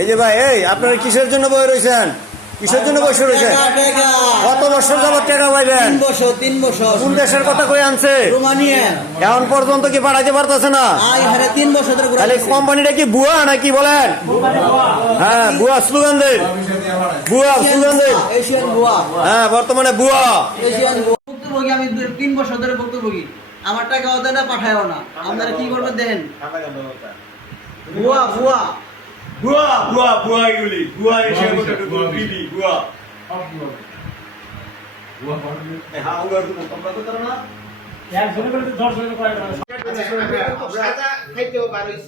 এই যে ভাই এই আপনারা কিসের জন্য বই রয়েছেন কিসের জন্য বসে টাকা, টাকা। কত বছর যাবত টাকা পাইবেন? তিন বছর তিন বছর। কোন দেশের কথা কই আনছে? রোমানিয়ান। এখন পর্যন্ত কি পাঠাইতে পারতেছে না? তিন বছর তাহলে কোম্পানিটা কি বুয়া নাকি বলেন? হ্যাঁ বুয়া স্লোগান দেন বুয়া হ্যাঁ বর্তমানে বুয়া আমি তিন বছর ধরে ভুক্তভোগী। আমার টাকা ওদের না পাঠায়ও না। আপনারা কি করবেন দেখেন? ভুয়া ভুয়া বুয়া এগুলি। বুয়া এসে বিবি হ্যাঁ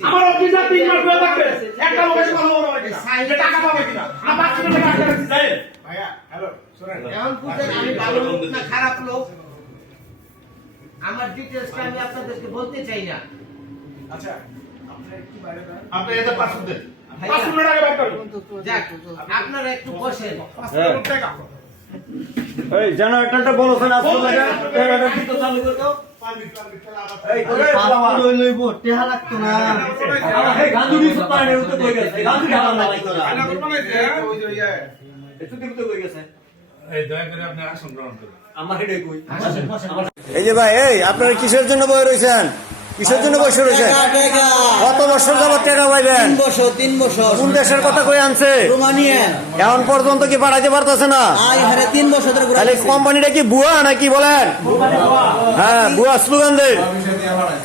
আমার তিন মাস থাকবে। একটা কিনা? টাকা পাবে কিনা? টাকা টাকা দিতে চাই এখন বুঝলেন আমি ভালো লোক না খারাপ লোক? আমার ডিটেলসটা আমি আপনাদেরকে বলতে চাই না। আপনি এতে পাঁচশো দেন পাঁচশো টাকা ব্যাক করুন যাক আপনারা একটু বসেন। এই জেনারেটরটা বলছেন আসলে লাগা জেনারেটর তো চালু করে দাও। এই যে ভাই এই আপনারা কিসের জন্য বই রয়েছেন কিসের জন্য বসে টাকা। কত বছর যাবত টাকা পাইবেন? তিন বছর তিন বছর। কোন দেশের কথা কই আনছে? রোমানিয়ান এখন পর্যন্ত কি পাঠাইতে পারতেছে না? তিন বছর তাহলে। কোম্পানিটা কি বুয়া নাকি বলেন? হ্যাঁ বুয়া স্লোগান দেন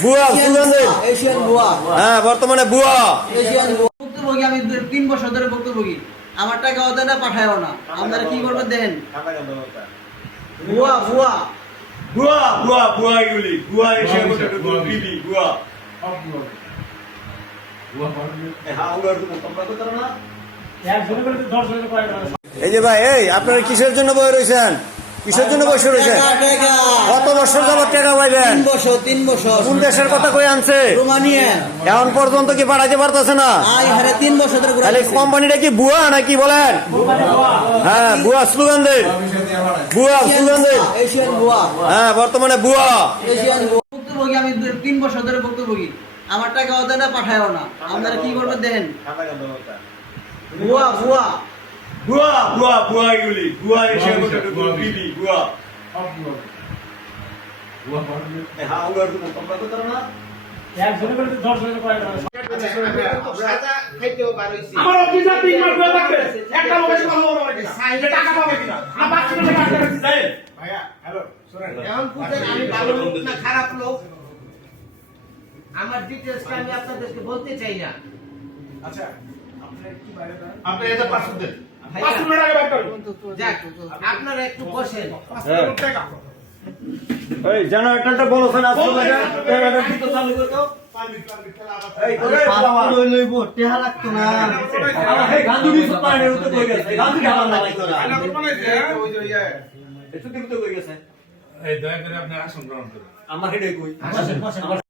বুয়া স্লোগান দেন হ্যাঁ বর্তমানে বুয়া। ভুক্তভোগী আমি তিন বছর ধরে ভুক্তভোগী। আমার টাকা ওদের না পাঠায়ও না। আপনারা কি করবেন দেখেন? ভুয়া ভুয়া বুয়া বুয়া বুয়া এগুলি বুয়া এসে বিবি বুয়া হ্যাঁ উগার তো তোমরা তো করো না। এই যে ভাই এই আপনারা কিসের জন্য বই রয়েছেন কিসের জন্য বসে টাকা। কত বছর যাবত টাকা পাইবেন তিন বছর তিন বছর। কোন দেশের কথা কই আনছে? এখন পর্যন্ত কি পাঠাইতে পারতেছে না? তিন বছর তাহলে কোম্পানিটা কি বুয়া নাকি বলেন? হ্যাঁ বুয়া স্লোগান দেন। বুয়া স্লোগান দেন। হ্যাঁ বর্তমানে বুয়া ভুক্তভোগী আমি তিন বছর ধরে ভুক্তভোগী। আমার টাকা ওদের না পাঠায়ও না। আপনারা কি করবেন দেখেন? ভুয়া ভুয়া বুয়া এগুলি বুয়া এসে বিবি বুয়া হ্যাঁ তো তোমরা তো করো না। সাজা খাইতেও পারছি আমার অফিসে তিন মাস বয়ে থাকবে। একটা লোক কথা বলবে টাকা পাবে কিনা। এখন আমি ভালো লোক না খারাপ লোক? আমার ডিটেলসটা আমি আপনাদেরকে বলতে চাই না। আপনি এতে পাঁচশো দেন। করুন যাক আপনারা একটু বসেন। এই জেনারেটরটা আসলে জেনারেটর তো চালু করে দাও। করে আপনি আসন গ্রহণ করুন। আমার হেডে কই?